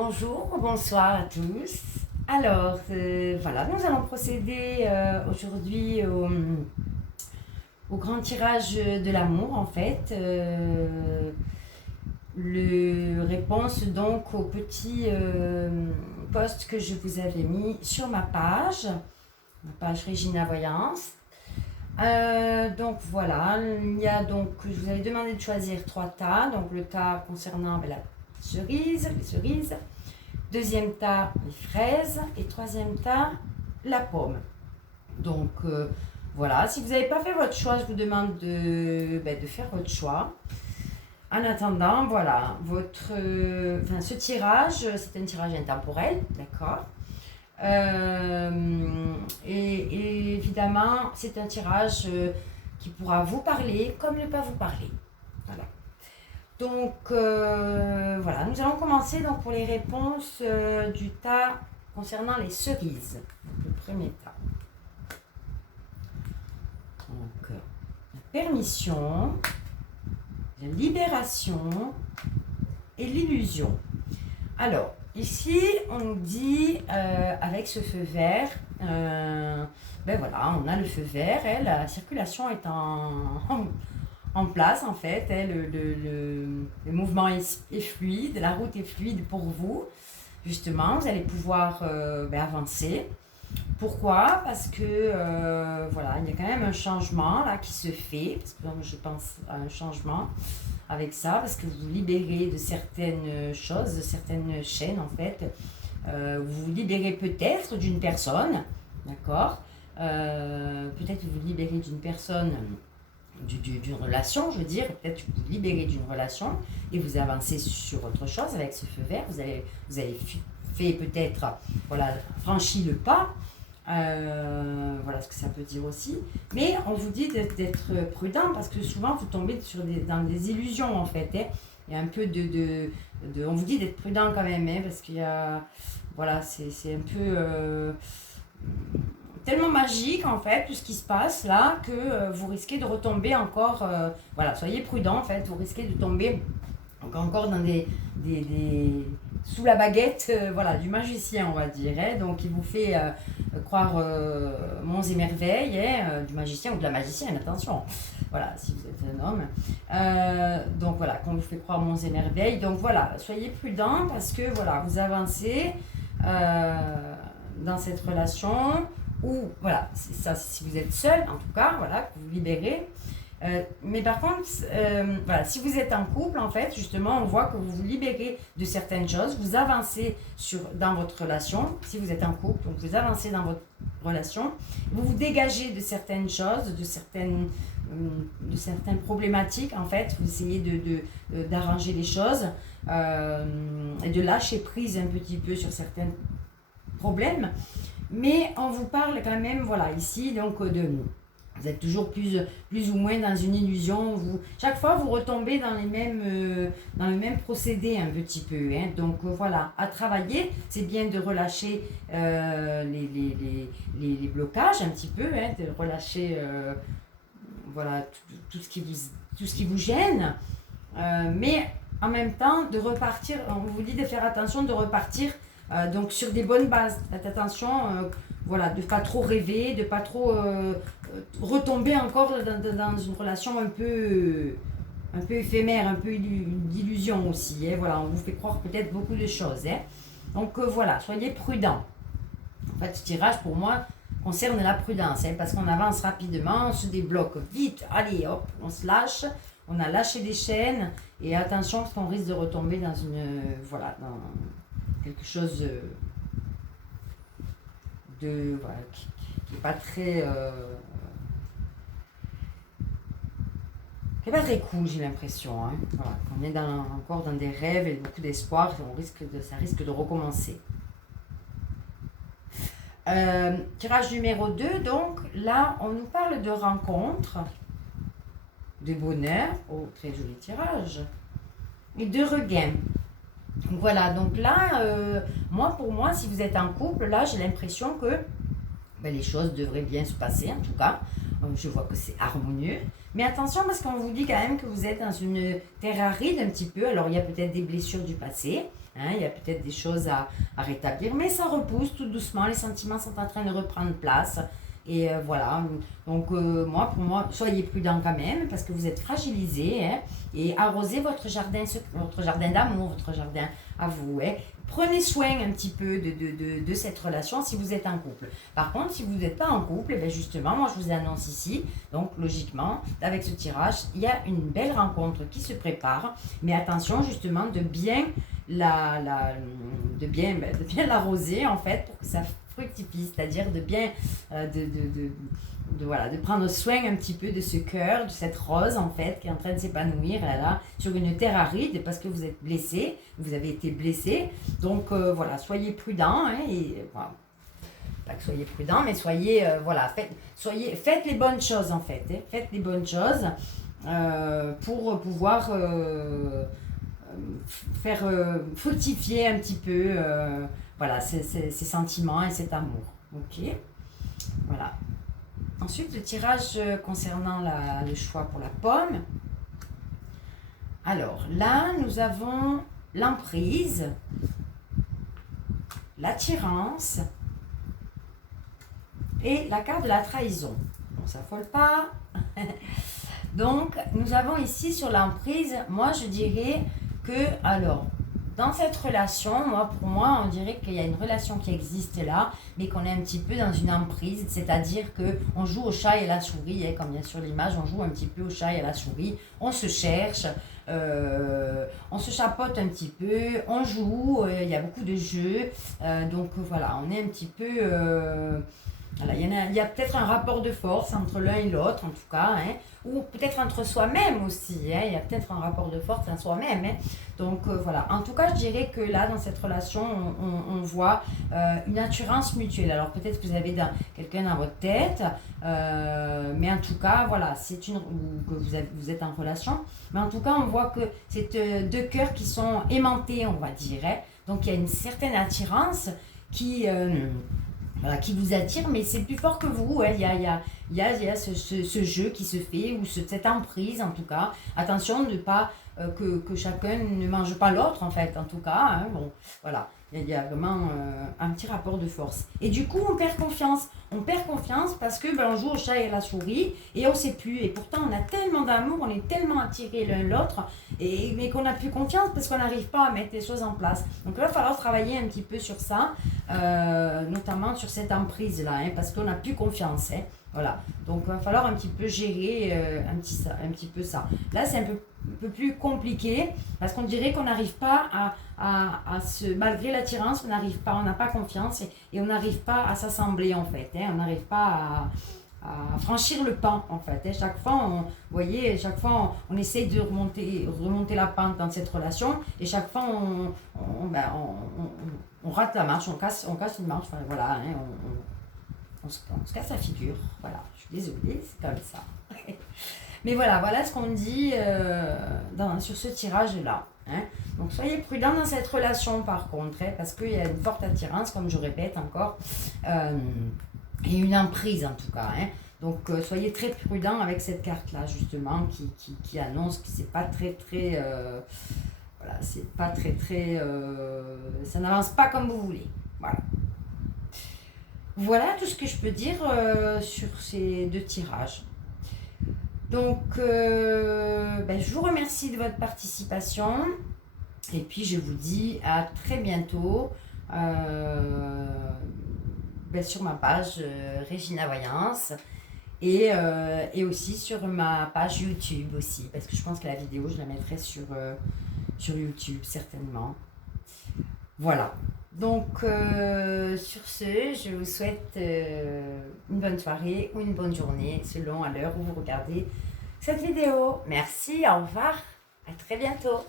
Bonjour, bonsoir à tous. Alors, voilà, nous allons procéder aujourd'hui au grand tirage de l'amour, en fait. Le réponse donc au petit post que je vous avais mis sur ma page Regina Voyance. Donc voilà, il y a donc, je vous avais demandé de choisir 3 tas. Donc le tas concernant la cerise, les cerises. Deuxième tas, les fraises. Et troisième tas, la pomme. Donc voilà, si vous n'avez pas fait votre choix, je vous demande de faire votre choix. En attendant, voilà, ce tirage, c'est un tirage intemporel, d'accord. Et évidemment, c'est un tirage qui pourra vous parler comme ne pas vous parler. Voilà. Donc, voilà, nous allons commencer donc, pour les réponses du tas concernant les cerises. Le premier tas. Donc, la permission, la libération et l'illusion. Alors, ici, on nous dit, avec ce feu vert, voilà, on a le feu vert, et la circulation est en place, en fait. Le mouvement est fluide, la route est fluide pour vous. Justement, vous allez pouvoir avancer. Pourquoi? Parce que, voilà, il y a quand même un changement là qui se fait, parce que je pense à un changement avec ça, parce que vous vous libérez de certaines choses, de certaines chaînes en fait. Vous vous libérez peut-être d'une personne, d'accord. Peut-être vous vous libérez d'une personne, d'une relation, je veux dire. Peut-être vous vous libérez d'une relation et vous avancez sur autre chose avec ce feu vert. Vous avez fait peut-être, voilà, franchi le pas. Voilà ce que ça peut dire aussi. Mais on vous dit d'être prudent parce que souvent vous tombez dans des illusions en fait. Hein. Il y a un peu on vous dit d'être prudent quand même hein, parce qu'il y a. Voilà, c'est un peu. Tellement magique en fait tout ce qui se passe là que vous risquez de retomber encore. Voilà, soyez prudent en fait, vous risquez de tomber encore dans des sous la baguette voilà, du magicien, on va dire. Hein. Donc, il vous fait croire monts et merveilles hein, du magicien ou de la magicienne, attention. Voilà, si vous êtes un homme. Donc, voilà, qu'on vous fait croire monts et merveilles. Donc, voilà, soyez prudents parce que, voilà, vous avancez dans cette relation ou, voilà, ça, si vous êtes seul, en tout cas, voilà, que vous libérez. Mais par contre, voilà, si vous êtes en couple, en fait, justement, on voit que vous vous libérez de certaines choses, vous avancez dans votre relation, si vous êtes en couple, donc vous avancez dans votre relation, vous vous dégagez de certaines choses, de certaines problématiques, en fait, vous essayez d'arranger les choses et de lâcher prise un petit peu sur certains problèmes, mais on vous parle quand même, voilà, ici, donc, vous êtes toujours plus ou moins dans une illusion. Chaque fois, vous retombez dans le même procédé un petit peu. Hein. Donc voilà, à travailler, c'est bien de relâcher les blocages un petit peu, hein, de relâcher voilà, tout ce qui vous gêne. Mais en même temps, de repartir, on vous dit de faire attention, de repartir donc sur des bonnes bases. Faites attention, voilà, de ne pas trop rêver, de ne pas trop retomber encore dans une relation un peu éphémère, un peu d'illusion aussi. Hein. Voilà, on vous fait croire peut-être beaucoup de choses. Hein. Donc voilà, soyez prudents. En fait, ce tirage pour moi concerne la prudence, hein, parce qu'on avance rapidement, on se débloque vite, allez hop, on se lâche, on a lâché des chaînes, et attention parce qu'on risque de retomber dans dans quelque chose voilà, qui n'est pas très qui est pas très cool, j'ai l'impression. Hein. Voilà, on est encore dans des rêves et beaucoup d'espoir, ça risque de recommencer. Tirage numéro 2, donc là on nous parle de rencontres, de bonheur, très joli tirage, et de regain. Donc voilà, donc là, pour moi, si vous êtes en couple, là j'ai l'impression que les choses devraient bien se passer, en tout cas, je vois que c'est harmonieux, Mais attention parce qu'on vous dit quand même que vous êtes dans une terre aride un petit peu. Alors il y a peut-être des blessures du passé, hein, il y a peut-être des choses à rétablir, mais ça repousse tout doucement. Les sentiments sont en train de reprendre place. Et voilà, donc moi, pour moi, soyez prudents quand même parce que vous êtes fragilisés, hein, et arrosez votre jardin d'amour, votre jardin à vous. Hein. Prenez soin un petit peu de cette relation si vous êtes en couple. Par contre, si vous n'êtes pas en couple, ben justement, moi je vous annonce ici, donc logiquement, avec ce tirage, il y a une belle rencontre qui se prépare, mais attention justement de bien de bien l'arroser en fait pour que ça fructifie, c'est-à-dire de bien voilà, de prendre soin un petit peu de ce cœur, de cette rose en fait qui est en train de s'épanouir là sur une terre aride parce que vous êtes blessé, vous avez été blessé. Donc voilà, soyez prudents, hein, et voilà. Pas que soyez prudents, mais soyez voilà, faites les bonnes choses en fait, hein, faites les bonnes choses pour pouvoir faire fructifier un petit peu voilà, ces sentiments et cet amour. Ok, voilà. Ensuite, le tirage concernant le choix pour la pomme. Alors là, nous avons l'emprise, l'attirance et la carte de la trahison. On ne s'affole pas. Donc, nous avons ici sur l'emprise, moi je dirais que, alors, dans cette relation, pour moi, on dirait qu'il y a une relation qui existe là, mais qu'on est un petit peu dans une emprise, c'est-à-dire qu'on joue au chat et à la souris, hein, comme bien sur l'image, on joue un petit peu au chat et à la souris, on se cherche, on se chapote un petit peu, on joue, il y a beaucoup de jeux, donc voilà, on est un petit peu... voilà, il y a peut-être un rapport de force entre l'un et l'autre, en tout cas, hein, ou peut-être entre soi-même aussi, hein, il y a peut-être un rapport de force en soi-même. Hein. Donc voilà, en tout cas, je dirais que là, dans cette relation, on voit une assurance mutuelle. Alors peut-être que vous avez quelqu'un dans votre tête, mais en tout cas, voilà, ou que vous êtes en relation, mais en tout cas, on voit que c'est deux cœurs qui sont aimantés, on va dire. Hein. Donc il y a une certaine attirance qui... voilà, qui vous attire, mais c'est plus fort que vous. Il y a ce jeu qui se fait, ou cette emprise en tout cas. Attention de ne pas que chacun ne mange pas l'autre en fait, en tout cas. Hein, bon, voilà, il y a vraiment un petit rapport de force. Et du coup, on perd confiance. On perd confiance parce que on joue au chat et à la souris et on ne sait plus. Et pourtant, on a tellement d'amour, on est tellement attirés l'un l'autre, mais qu'on n'a plus confiance parce qu'on n'arrive pas à mettre les choses en place. Donc il va falloir travailler un petit peu sur ça, notamment sur cette emprise-là, hein, parce qu'on n'a plus confiance. Hein, voilà. Donc il va falloir un petit peu gérer un petit peu ça. Là, c'est un peu plus compliqué parce qu'on dirait qu'on n'arrive pas malgré l'attirance, on n'a pas confiance et on n'arrive pas à s'assembler en fait. Hein, on n'arrive pas à franchir le pas en fait. Et chaque fois, chaque fois on essaye de remonter la pente dans cette relation et chaque fois on rate la marche, on casse une marche. Enfin, voilà, hein, on se casse la figure. Voilà, je suis désolée, c'est comme ça. Mais voilà ce qu'on dit sur ce tirage-là. Hein. Donc soyez prudents dans cette relation par contre, hein, parce qu'il y a une forte attirance, comme je répète encore, et une emprise en tout cas. Hein. Donc soyez très prudents avec cette carte-là justement qui annonce que c'est pas très voilà, c'est pas très ça n'avance pas comme vous voulez. Voilà tout ce que je peux dire sur ces deux tirages. Donc, je vous remercie de votre participation et puis je vous dis à très bientôt sur ma page Regina Voyance et aussi sur ma page YouTube aussi, parce que je pense que la vidéo je la mettrai sur YouTube certainement. Voilà. Donc, sur ce, je vous souhaite une bonne soirée ou une bonne journée, selon à l'heure où vous regardez cette vidéo. Merci, au revoir, à très bientôt.